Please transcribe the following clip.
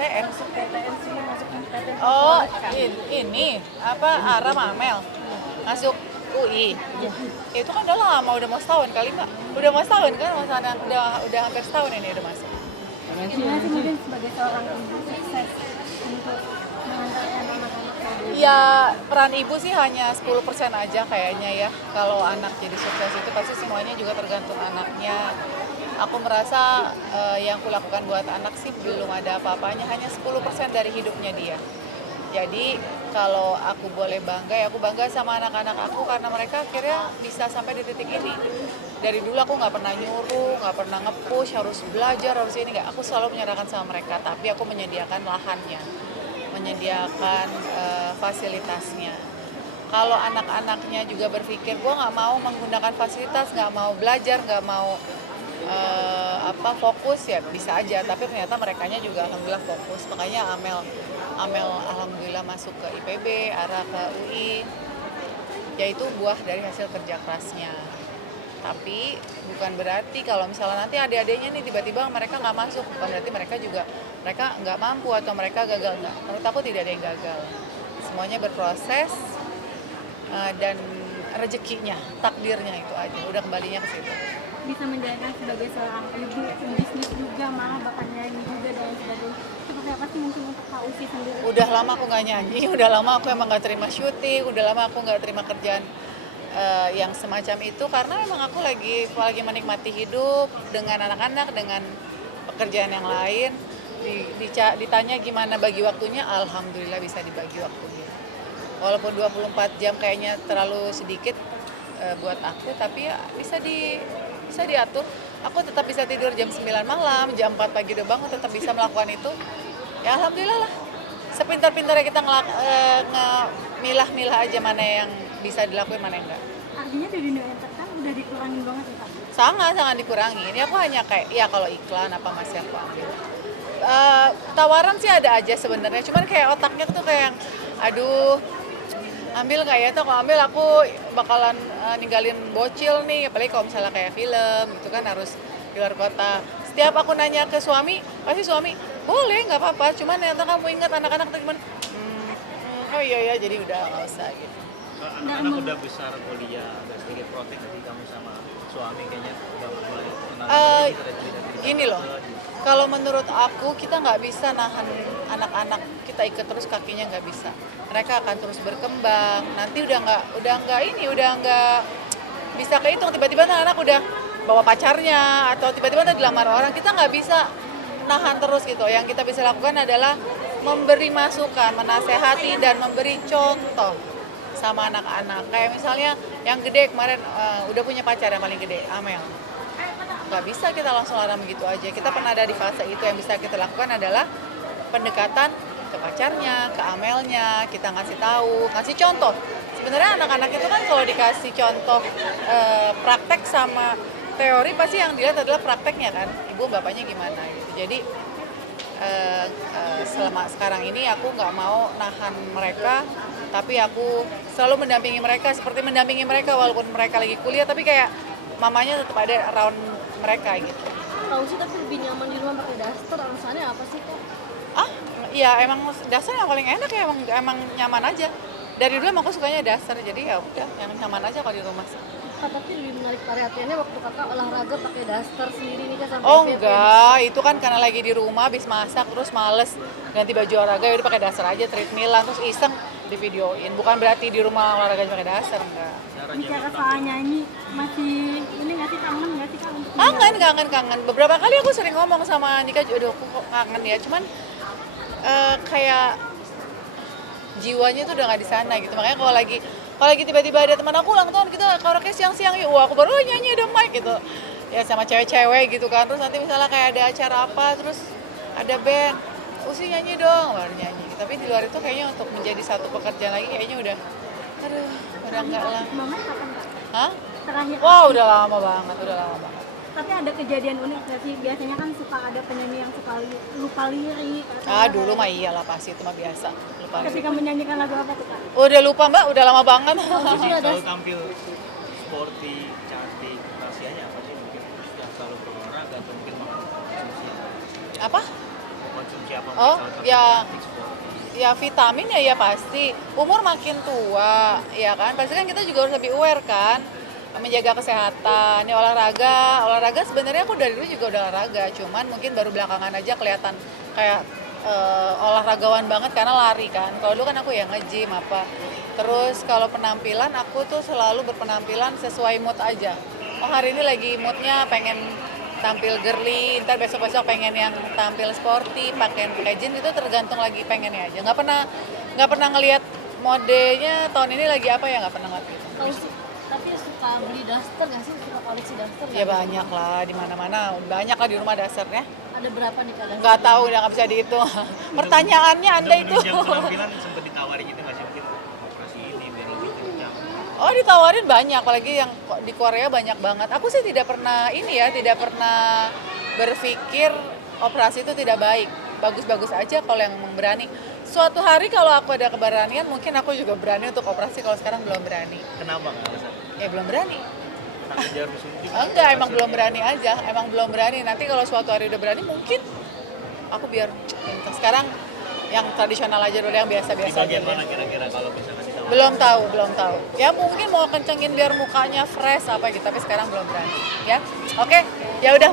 PTN. Masuk PTN sih, masuk PTN. Oh, ini apa Ara Mamel masuk UI. Iya. Itu kan udah lama, udah mau setahun kali Mbak. Udah mau setahun kan, masa udah hampir setahun ini udah masuk. Gimana sih mungkin sebagai seorang ibu sukses untuk mengantarkan anak-anak dari Ya, peran ibu sih hanya 10% aja kayaknya ya. Kalau anak jadi sukses itu pasti semuanya juga tergantung anaknya. Aku merasa yang kulakukan buat anak sih belum ada apa-apanya, hanya 10% dari hidupnya dia. Jadi kalau aku boleh bangga, ya aku bangga sama anak-anak aku karena mereka akhirnya bisa sampai di titik ini. Dari dulu aku nggak pernah nyuruh, nggak pernah nge-push, harus belajar, harus ini nggak. Aku selalu menyerahkan sama mereka, tapi aku menyediakan lahannya, menyediakan fasilitasnya. Kalau anak-anaknya juga berpikir, gue nggak mau menggunakan fasilitas, nggak mau belajar, nggak mau fokus, ya bisa aja. Tapi ternyata merekanya juga alhamdulillah fokus. Makanya Amel alhamdulillah masuk ke IPB, Ara ke UI. Yaitu buah dari hasil kerja kerasnya. Tapi bukan berarti kalau misalnya nanti adik-adiknya nih tiba-tiba mereka nggak masuk, bukan berarti mereka nggak mampu atau mereka gagal, nggak. Menurut aku tidak ada yang gagal. Semuanya berproses dan rezekinya, takdirnya itu aja. Udah kembalinya ke situ. bisa menjalankan sebagai seorang ibu, bisnis juga, malah bahkan nyanyi juga dan sebagainya. Seperti apa sih mungkin untuk Kak Usi sendiri? Udah lama aku nggak nyanyi, udah lama aku emang nggak terima syuting, udah lama aku nggak terima kerjaan yang semacam itu karena memang aku lagi menikmati hidup dengan anak-anak, dengan pekerjaan yang lain. Ditanya gimana bagi waktunya, alhamdulillah bisa dibagi waktunya. Walaupun 24 jam kayaknya terlalu sedikit buat aku, tapi ya bisa diatur. Aku tetap bisa tidur jam 9 malam, jam 4 pagi udah bangun, tetap bisa melakukan itu. Ya alhamdulillah lah. Sepintar-pintarnya kita milah-milah aja mana yang bisa dilakuin, mana yang enggak. Artinya di dunia entertain udah dikurangin banget ya Kak? Sangat dikurangi. Ini aku hanya kayak, ya kalau iklan apa masih aku ambil. Tawaran sih ada aja sebenarnya, cuman kayak otaknya tuh kayak, aduh, ambil nggak ya, tuh kalau ambil aku bakalan ninggalin bocil nih, apalagi kalau misalnya kayak film gitu kan harus di luar kota. Setiap aku nanya ke suami, pasti suami boleh nggak apa-apa, cuman ternyata kamu ingat anak-anak tuh gimana. Oh iya jadi udah nggak usah gitu. Anak-anak udah besar, kuliah, agak sedikit protek dari kamu sama suami kayaknya udah mulai kenal Gini loh, kalau menurut aku kita nggak bisa nahan anak-anak, kita ikat terus kakinya, nggak bisa. Mereka akan terus berkembang. Nanti udah nggak bisa kehitung. Tiba-tiba anak udah bawa pacarnya atau tiba-tiba udah dilamar orang, kita nggak bisa nahan terus gitu. Yang kita bisa lakukan adalah memberi masukan, menasehati dan memberi contoh sama anak-anak. Kayak misalnya yang gede kemarin udah punya pacar yang paling gede, Amel. Nggak bisa kita langsung larang begitu aja. Kita pernah ada di fase itu. Yang bisa kita lakukan adalah pendekatan ke pacarnya, ke Amelnya, kita ngasih tahu, ngasih contoh. Sebenarnya anak-anak itu kan kalau dikasih contoh praktek sama teori, pasti yang dilihat adalah prakteknya kan, ibu bapaknya gimana gitu. Jadi selama sekarang ini aku nggak mau nahan mereka, tapi aku selalu mendampingi mereka, seperti mendampingi mereka walaupun mereka lagi kuliah, tapi kayak mamanya tetap ada around mereka gitu. Kak Usi tapi lebih nyaman di rumah pakai daster, alasannya apa sih Kak? Iya emang dasar yang paling enak ya, emang nyaman aja. Dari dulu emang aku sukanya dasar, jadi ya udah yang nyaman aja kalau di rumah sih. Kak, tapi lebih menarik perhatiannya waktu kakak olahraga pakai daster sendiri nih Kak sampai Oh FVP. enggak, itu kan karena lagi di rumah habis masak terus males ganti baju olahraga, ya udah pakai dasar aja, treadmillan terus iseng di videoin. Bukan berarti di rumah olahraga pakai dasar, enggak. Bicara soal nyanyi, masih ini nggak sih, kangen nggak sih Kak untuk nyanyi? Kangen. Beberapa kali aku sering ngomong sama Nika, aduh aku kok kangen ya. Cuman kayak jiwanya tuh udah nggak di sana gitu. Makanya kalau lagi tiba-tiba ada teman aku ulang tahun, kita karaoke siang-siang yuk, wah aku baru nyanyi dong mic gitu. Ya sama cewek-cewek gitu kan. Terus nanti misalnya kayak ada acara apa, terus ada band, Usi nyanyi dong, baru nyanyi. Tapi di luar itu kayaknya untuk menjadi satu pekerjaan lagi kayaknya udah enggak lah. Mama kapan Kak? Hah? Terakhir. Wah, udah lama banget. Tapi ada kejadian unik nggak sih? Biasanya kan suka ada penyanyi yang suka lupa lirik. Atau Dulu mah iyalah pasti, itu mah biasa. Lupa. ketika menyanyikan lagu apa tuh Kak? Udah lupa Mbak, udah lama banget. selalu tampil sporty, cantik, rahasianya apa sih mungkin yang selalu berolahraga atau mungkin makan konsumsi Apa? konsumsi siapa Oh, misalnya ya. cantik, sporty? Ya vitamin ya pasti. Umur makin tua, ya kan. Pasti kan kita juga harus lebih aware kan, menjaga kesehatan. Ya olahraga sebenarnya aku dari dulu juga udah olahraga, cuman mungkin baru belakangan aja kelihatan kayak olahragawan banget karena lari kan. Kalau dulu kan aku ya nge-gym apa. Terus kalau penampilan aku tuh selalu berpenampilan sesuai mood aja. Oh hari ini lagi moodnya pengen tampil girly, ntar besok-besok pengen yang tampil sporty, pakai jeans, itu tergantung lagi pengennya aja. Nggak pernah ngelihat modenya tahun ini lagi apa ya, nggak pernah ngeliat gitu. Tapi suka beli daster nggak sih? Suka koleksi daster Ya banyak lah di mana-mana, banyak lah di rumah dasarnya. Ada berapa nih kak daster? Nggak tahu, udah nggak bisa dihitung. Pertanyaannya Anda itu. Menunjang penampilan sempat ditawari gitu nggak sih mungkin operasi ini biar lebih kencang. Oh ditawarin banyak, apalagi yang di Korea banyak banget. Aku sih tidak pernah tidak pernah berpikir operasi itu tidak baik. Bagus-bagus aja kalau yang memang berani. Suatu hari kalau aku ada keberanian, mungkin aku juga berani untuk operasi, kalau sekarang belum berani. Kenapa nggak alasan? Ya belum berani. Takut jarum suntik? Enggak, emang belum berani aja. Emang belum berani. Nanti kalau suatu hari udah berani, mungkin aku biar sekarang yang tradisional aja dulu, yang Di biasa-biasa bagian aja. mana kira-kira kalau misalkan ditawari? Belum tahu. Ya mungkin mau kencengin biar mukanya fresh apa gitu, tapi sekarang belum berani. Ya, oke. Ya udah.